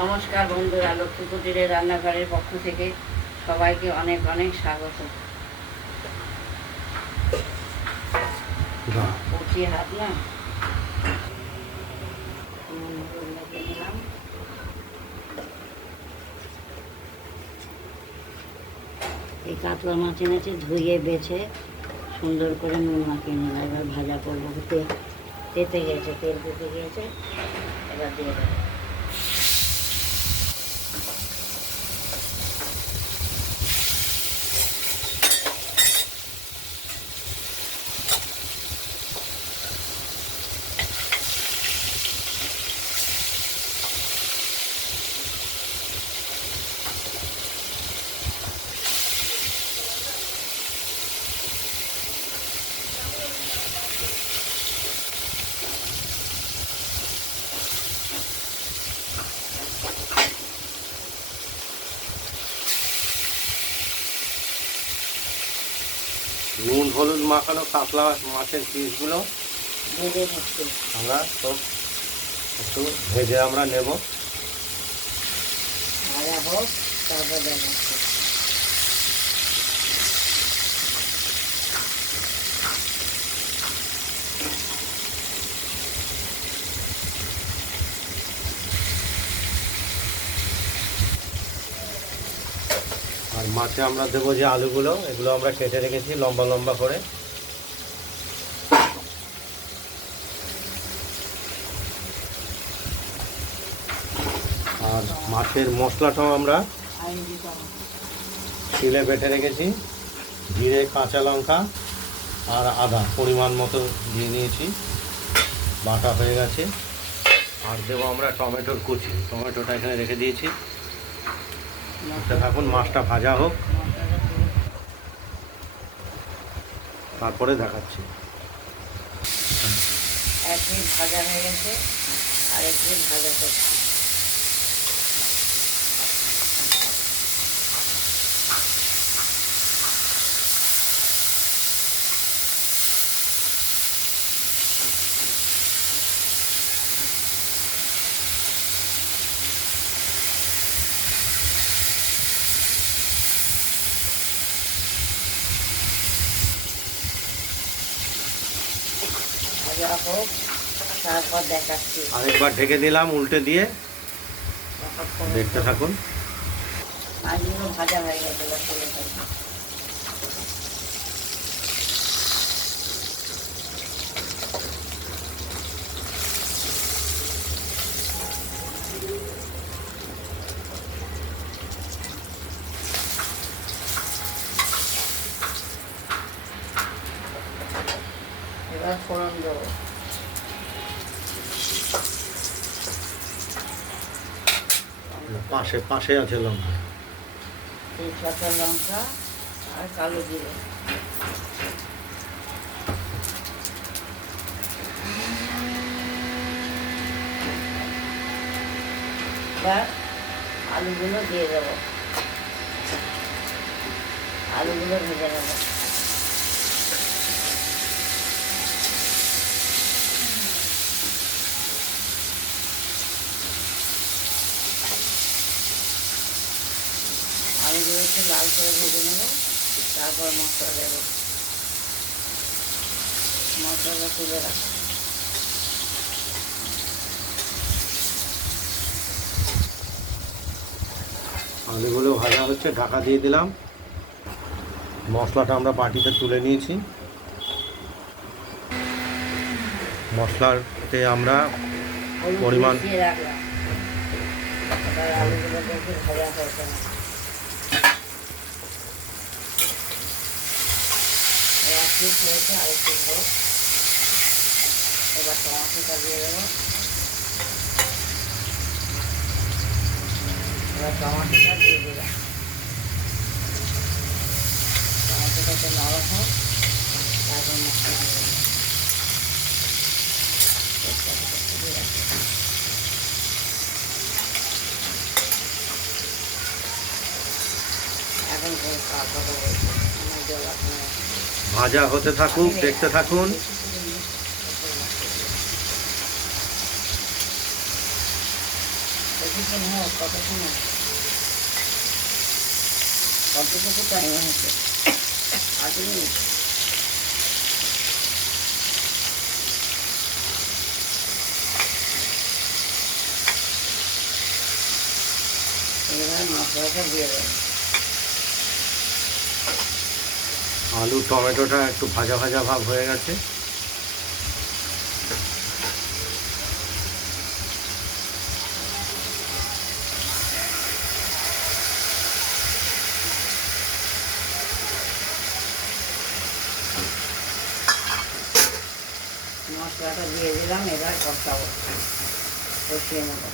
নমস্কার বন্ধুরা, লক্ষ্মী কুটিরের রান্নাঘরের পক্ষ থেকে সবাইকে অনেক অনেক স্বাগত। কচি হাত না নিলাম। এই কাতলা মাছ এনেছে, ধুয়ে বেছে সুন্দর করে নুন মাখিয়ে নিলাম। এবার ভাজা করবো। তেতে গেছে, তেল তেতে গিয়েছে, এবার দিয়ে দেবো। নুন হলুদ মাখানো কাতলা মাছের পিসগুলো ভেজে থাকছে, আমরা সব একটু ভেজে আমরা নেব। ভাজা হোক, তারপর দেখাচ্ছে। আর মাছে আমরা দেবো যে আলুগুলো, এগুলো আমরা কেটে রেখেছি লম্বা লম্বা করে। আর মাছের মশলাটাও আমরা শিলে বেটে রেখেছি। জিরে, কাঁচা লঙ্কা আর আদা পরিমাণ মতো দিয়ে নিয়েছি, বাটা হয়ে গেছে। আর দেবো আমরা টমেটোর কুচি, টমেটোটা এখানে রেখে দিয়েছি। থাকুন, মাছটা ভাজা হোক, তারপরে দেখাচ্ছি। এক পিস ভাজা হয়ে গেছে, আর এক পিস ভাজা করছি। ভাজা হোক, তারপর দেখাচ্ছি। আরেকবার ঢেকে দিলাম উল্টে দিয়ে, দেখতে থাকুন। মাছগুলো ভাজা হয়ে গেছে, তুলে থাকি। এবার ফোড়ন দেবো। পাশে পাশে আছে লঙ্কা, তেজপাতা, লঙ্কা আর কালো জিরে। এবার আলুগুলো দিয়ে দেবো, আলুগুলো ভেজে নেবো। আলুগুলো একটু লাল করে ভেজে নেবো, তারপর মশলা দেবো। মশলাটা তুলে রাখবো। আলুগুলো ভাজা হচ্ছে, ঢাকা দিয়ে দিলাম। মশলাটা আমরা বাটিতে তুলে নিয়েছি। মশলাতে আমরা পরিমাণ রাখলাম। এবার আলুগুলো দেখে ভাজা হয়েছে না, এক পিস হয়েছে, আরেক পিস হোক। এবার টমাটোটা দিয়ে দেবো। এবার টমাটোটা দিয়ে দিলাম। টমাটোটাকে নরম হোক, তারপর মশলা দিয়ে দেবো। এখন কথা বলছি, আমার জল আপনার ভাজা হতে থাকুক, দেখতে থাকুন। কিছুক্ষণ হোক, কতক্ষণ হোক, কতটুকু টাইম হয়েছে, 8 মিনিট। এবার মশলাটা দিয়ে দেবো। আলু টমেটোটা একটু ভাজা ভাজা ভাব হয়ে গেছে। মশলাটা দিয়ে দিলাম, এবার কষাবো, কষিয়ে নেবো।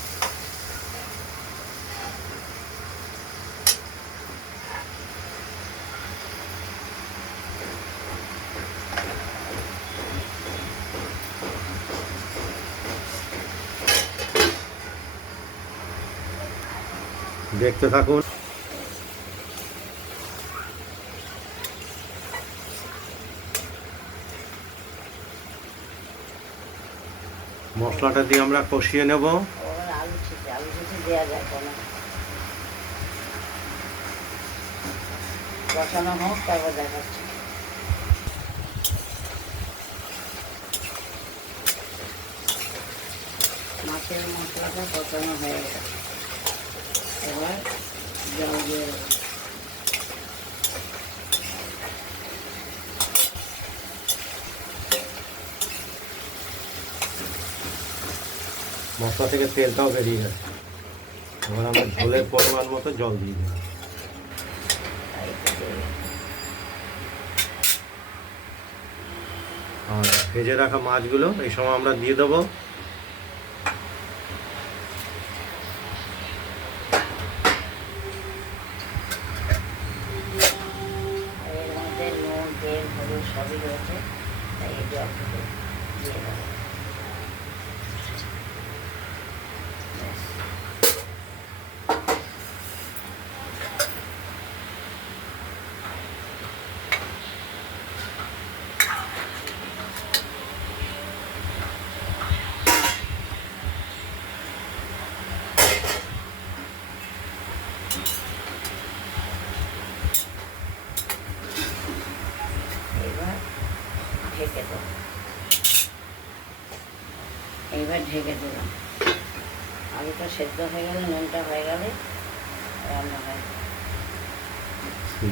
দেখতে থাকুন। মশলাটা দিয়ে আমরা কষিয়ে নেব। ওর আলু ছিটে দেওয়া যায় কোনো, কষানো হোক, তারপর দেখাচ্ছি। মাছের মশলাটা কষানো হয়ে গেছে, এবার জল দিয়ে দেবো। মশলা থেকে তেলটাও বেরিয়ে গেছে। এবার আমরা ঝোলের পরিমাণ মতো জল দিয়ে দিই। আর ভেজে রাখা মাছগুলো এই সময় আমরা দিয়ে দেবো। এর মধ্যে নুন, তেল, হলুদ সবই রয়েছে, তাই এই জলটুকু দিয়ে দেবো। ঢেকে দেবো, এইবার ঢেকে দিলাম। আলুটা সেদ্ধ হয়ে গেলে, নুনটা হয়ে গেলে রান্না হয়।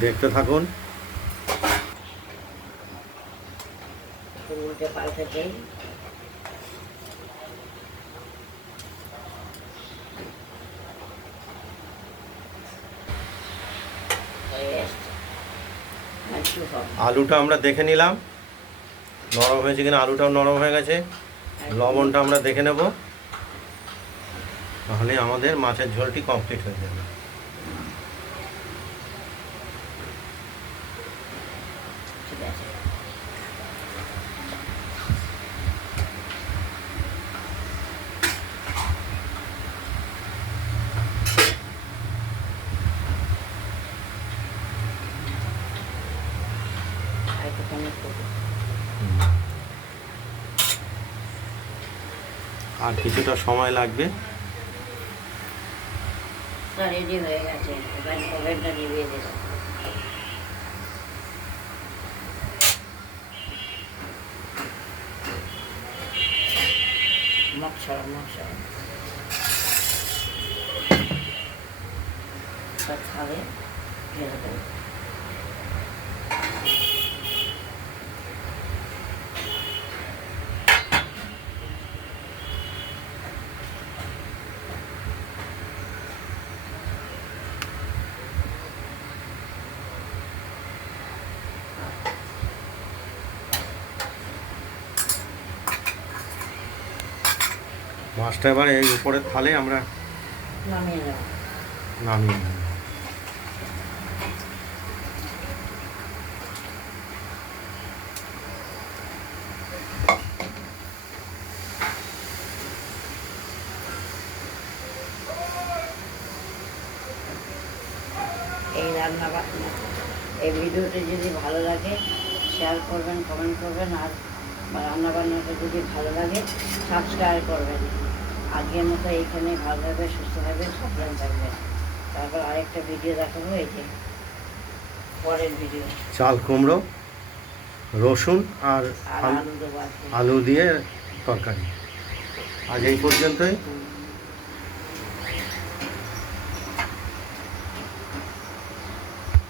দেখতে থাকুন। উল্টে পাল্টে দিই। আলুটা আমরা দেখে নিলাম নরম হয়েছে কিনা। আলুটাও নরম হয়ে গেছে। লবণটা আমরা দেখে নেব, তাহলে আমাদের মাছের ঝোলটি কমপ্লিট হয়ে যাবে। ঠিক আছে, আর কিছুটা সময় লাগবে। রেডি হয়ে গেছে, এবার ওভেনটা নিভিয়ে দিলাম। মশলা সব খাবে, ঢেলে দেবো। মাছটা এবার এই উপরের থালে আমরা নামিয়ে নেব। নামিয়ে নেব। এই রান্না বান্না, এই ভিডিওটি যদি ভালো লাগে শেয়ার করবেন, কমেন্ট করবেন, আর রান্না বান্নাটা যদি ভালো লাগে সাবস্ক্রাইব করবেন। আজকের মতো এইখানে ভালোভাবে সুস্থভাবে সাবধান থাকবেন। তারপর আরেকটা ভিডিও দেখাবো, এই যে পরের ভিডিও। চাল কুমড়ো, রসুন আর আর আলু দেবো আজকে। আলু দিয়ে তরকারি। আজ এই পর্যন্তই।